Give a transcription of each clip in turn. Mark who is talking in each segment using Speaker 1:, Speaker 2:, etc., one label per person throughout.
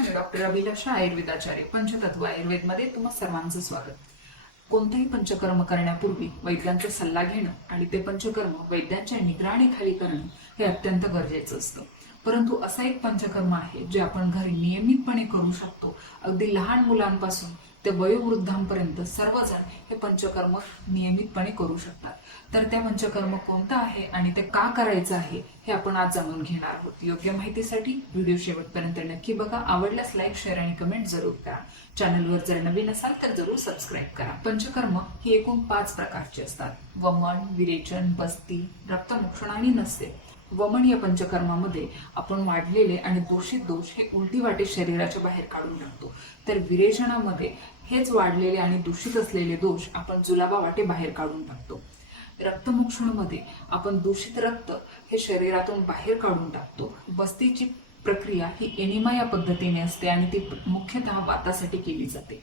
Speaker 1: मी doctor अभिलाषा आयुर्वेदाचार्य पंचतत्व आयुर्वेदमध्ये तुम्हा सर्वांचं स्वागत. कोणतेही पंचकर्म करण्यापूर्वी वैद्यांचा सल्ला घेणं आणि ते पंचकर्म वैद्यांच्या निगराणीखाली करणं हे अत्यंत गरजेचं असतं. परंतु असा एक पंचकर्म आहे जे आपण घरी नियमितपणे करू शकतो. अगदी लहान मुलांपासून ते वयोवृद्धांपर्यंत सर्वजण हे पंचकर्म नियमितपणे करू शकतात. तर त्या पंचकर्म कोणतं आहे आणि ते का करायचं आहे हे आपण आज जाणून घेणार आहोत. योग्य माहितीसाठी व्हिडिओ शेवटपर्यंत नक्की बघा. आवडल्यास लाईक शेअर आणि कमेंट जरूर करा. चॅनलवर जर नवीन असाल तर जरूर सबस्क्राईब करा. पंचकर्म ही एकूण पाच प्रकारची असतात. वमन विरेचन बस्ती रक्तमोक्षण आणि नसते. वमन या पंचकर्मामध्ये आपण वाढलेले आणि दूषित दोष हे उलटी वाटे शरीराच्या बाहेर काढून टाकतो. तर विरेचनामध्ये हेच वाढलेले आणि दूषित असलेले दोष आपण जुलाबा वाटे बाहेर काढून टाकतो. रक्तमोक्षणमध्ये आपण दूषित रक्त हे शरीरातून बाहेर काढून टाकतो. बस्तीची प्रक्रिया ही एनिमा या पद्धतीने असते आणि ती मुख्यतः वातासाठी केली जाते.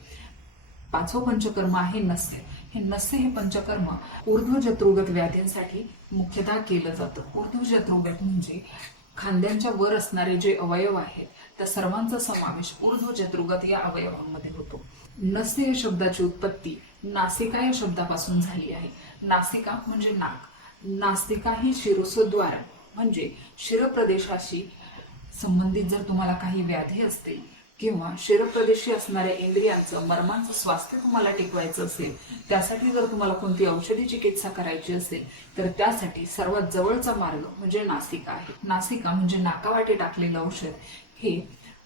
Speaker 1: पाचवं पंचकर्म आहे नस्य. हे नस्य हे पंचकर्म ऊर्ध्व जत्रुगत व्याधींसाठी मुख्यतः केलं जातं. ऊर्ध्वजत्रुगत म्हणजे खांद्यांच्या वर असणारे जे अवयव आहेत त्या सर्वांचा समावेश ऊर्ध्व जत्रुगत या अवयवांमध्ये होतो. नस्य या शब्दाची उत्पत्ती नासिका या शब्दापासून झाली आहे. नासिका म्हणजे नाक. नास्तिका ही शिरोसद्वार म्हणजे शिरप्रदेशाशी संबंधित जर तुम्हाला काही व्याधी असतील किंवा शिरप्रदेशी असणाऱ्या इंद्रियांचं मर्मांचं स्वास्थ्य तुम्हाला टिकवायचं असेल त्यासाठी जर तुम्हाला कोणती औषधी चिकित्सा करायची असेल तर त्यासाठी सर्वात जवळचा मार्ग म्हणजे नासिका आहे. नासिका म्हणजे नाकावाटे टाकलेलं औषध. हे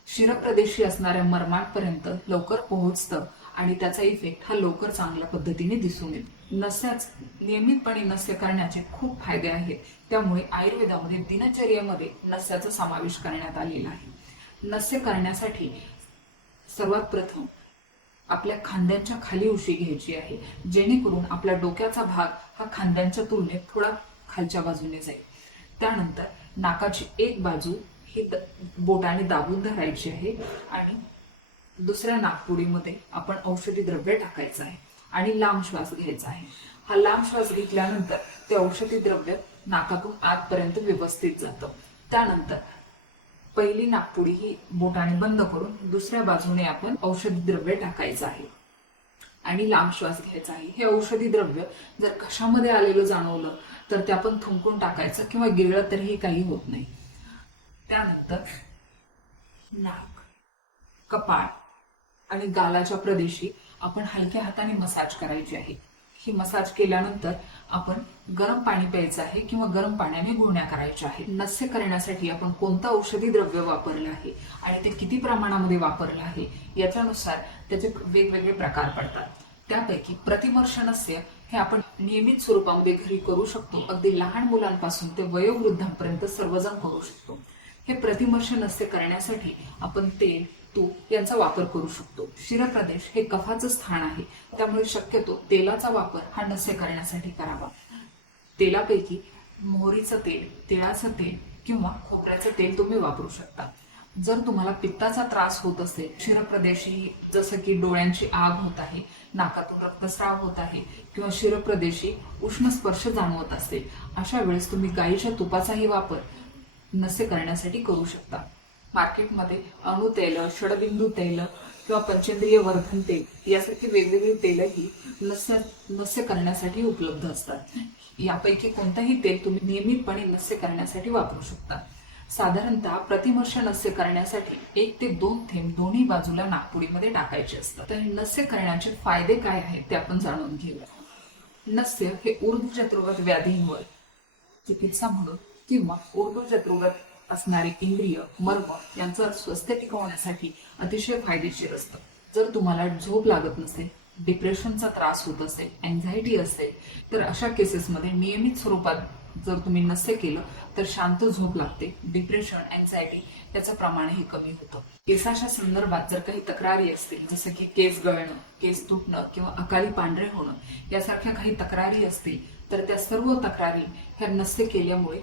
Speaker 1: शिरप्रदेशी असणाऱ्या मर्मांपर्यंत लवकर पोहोचतं आणि त्याचा इफेक्ट हा लवकर चांगल्या पद्धतीने दिसून येतो. नस्याच नियमितपणे नस्य करण्याचे खूप फायदे आहेत. त्यामुळे आयुर्वेदामध्ये दिनचर्येमध्ये नस्याचा समावेश करण्यात आलेला आहे. नस्य करण्यासाठी सर्वात प्रथम आपल्या खांद्यांच्या खाली उशी घ्यायची आहे. जेणेकरून आपला डोक्याचा भाग हा खांद्यांच्या तुलनेत थोडा खालच्या बाजूने जाईल. त्यानंतर नाकाची एक बाजू ही द- बोटाने दाबून धरायची आहे आणि दुसऱ्या नागपुडीमध्ये आपण औषधी द्रव्य टाकायचं आहे आणि लांब श्वास घ्यायचा आहे. हा लांब श्वास घेतल्यानंतर ते औषधी द्रव्य नाकातून आतपर्यंत व्यवस्थित जातं. त्यानंतर पहिली नागपुडी ही बोटाने बंद करून दुसऱ्या बाजूने आपण औषधी द्रव्य टाकायचं आहे. आणि लांब श्वास घ्यायचा आहे. हे औषधी द्रव्य जर कशामध्ये आलेलं जाणवलं तर ते आपण थुंकून टाकायचं किंवा गिळलं तरीही काही होत नाही. त्यानंतर नाक कपाळ आणि गालाच्या प्रदेशी आपण हलक्या हाताने मसाज करायची आहे. ही मसाज केल्यानंतर आपण गरम पाणी प्यायचं आहे किंवा गरम पाण्याने गुळण्या करायच्या आहेत. नस्य करण्यासाठी आपण कोणतं औषधी द्रव्य वापरलं आहे आणि ते किती प्रमाणामध्ये वापरलं आहे याच्यानुसार त्याचे वेगवेगळे प्रकार पडतात. त्यापैकी प्रतिमर्श नस्य हे आपण नियमित स्वरूपामध्ये घरी करू शकतो. अगदी लहान मुलांपासून ते वयोवृद्धांपर्यंत सर्वजण करू शकतो. हे प्रतिमर्श नस्य करण्यासाठी आपण तेल तूप यांचा वापर करू शकतो. शिरप्रदेश हे कफाचं स्थान आहे. त्यामुळे शक्यतो तेलाचा वापर हा नस्य करण्यासाठी करावा. तेलापैकी मोहरीचं तेल तिळाचं तेल किंवा खोबऱ्याचं तेल तुम्ही वापरू शकता. जर तुम्हाला पित्ताचा त्रास होत असेल शिरप्रदेशी जसं की डोळ्यांची आग होत आहे नाकातून रक्तस्राव होत आहे किंवा शिरप्रदेशी उष्ण स्पर्श जाणवत असेल अशा वेळेस तुम्ही गाईच्या तुपाचाही वापर नसे करण्यासाठी करू शकता. मार्केटमध्ये अणु तेल षडबिंदू तेल किंवा पंचेंद्रिय वर्धन तेल यासारखी वेगवेगळी तेलही नस्य नस्य करण्यासाठी उपलब्ध असतात. यापैकी कोणतंही तेल तुम्ही नियमितपणे नस्य करण्यासाठी वापरू शकता. साधारणतः प्रतिवर्ष नस्य करण्यासाठी एक ते दोन थेंब दोन्ही बाजूला नागपुडीमध्ये टाकायचे असतात. तर नस्य करण्याचे फायदे काय आहेत ते आपण जाणून घेऊया. नस्य हे ऊर्ध्व चतुर्गत व्याधींवर चिकित्सा म्हणून किंवा ऊर्ध्व चतुर्गत असणारे इंद्रिय मर्म यांचं स्वास्थ्य टिकवण्यासाठी अतिशय फायदेशीर असतं. जर तुम्हाला झोप लागत नसेल डिप्रेशनचा त्रास होत असेल अँझायटी असेल तर अशा केसेसमध्ये नियमित स्वरूपात जर तुम्ही नसे केलं तर शांत झोप लागते. डिप्रेशन अँझायटी त्याचं प्रमाणही कमी होतं. केसाच्या संदर्भात जर काही तक्रारी असतील जसं की केस गळणं केस तुटणं किंवा अकाली पांढरे होणं यासारख्या काही तक्रारी असतील तर त्या सर्व तक्रारी ह्या नसे केल्यामुळे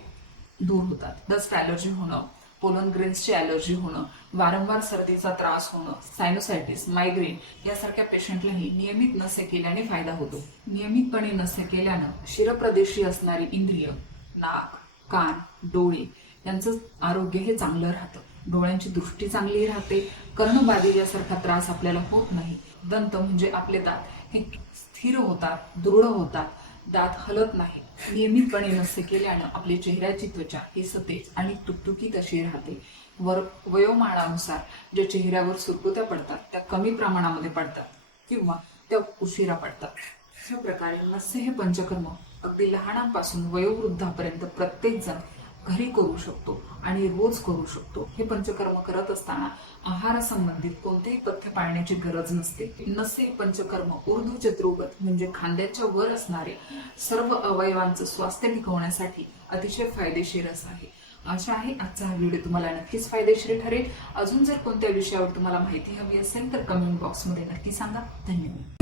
Speaker 1: दूर होतात. डस्ट ॲलर्जी होणं पोलन ग्रेन्सची ॲलर्जी होणं वारंवार सर्दीचा त्रास होणं सायनोसायटिस मायग्रेन यासारख्या पेशंटलाही नियमित नस्य केल्याने फायदा होतो. नियमितपणे नस्य केल्यानं शिरप्रदेशी असणारी इंद्रिय नाक कान डोळे यांचं आरोग्य हे चांगलं राहतं. डोळ्यांची दृष्टी चांगली राहते. कर्णबाधी यासारखा त्रास आपल्याला होत नाही. दंत म्हणजे आपले दात हे स्थिर होतात दृढ होतात. दात हलत नाही नियमितपणे नस्य केल्यानं आपली चेहऱ्याची त्वचा ही सतेज आणि तुकतुकीत अशी राहते. वर वयोमानानुसार ज्या चेहऱ्यावर सुरकुत्या पडतात त्या कमी प्रमाणामध्ये पडतात किंवा त्या उशिरा पडतात. अशा प्रकारे नस्य हे पंचकर्म अगदी लहानांपासून वयोवृद्धापर्यंत प्रत्येक जण घरी करू शकतो आणि रोज करू शकतो. हे पंचकर्म करत असताना आहारासंबंधित कोणतेही पथ्य पाळण्याची गरज नसते. नसे पंचकर्म ऊर्ध्व चतुर्गत म्हणजे खांद्याच्या वर असणारे सर्व अवयवांचं स्वास्थ्य टिकवण्यासाठी अतिशय फायदेशीर असं आहे. आशा आहे आजचा हा व्हिडिओ. तुम्हाला नक्कीच फायदेशीर ठरेल. अजून जर कोणत्या विषयावर तुम्हाला माहिती हवी असेल तर कमेंट बॉक्समध्ये नक्की सांगा. धन्यवाद.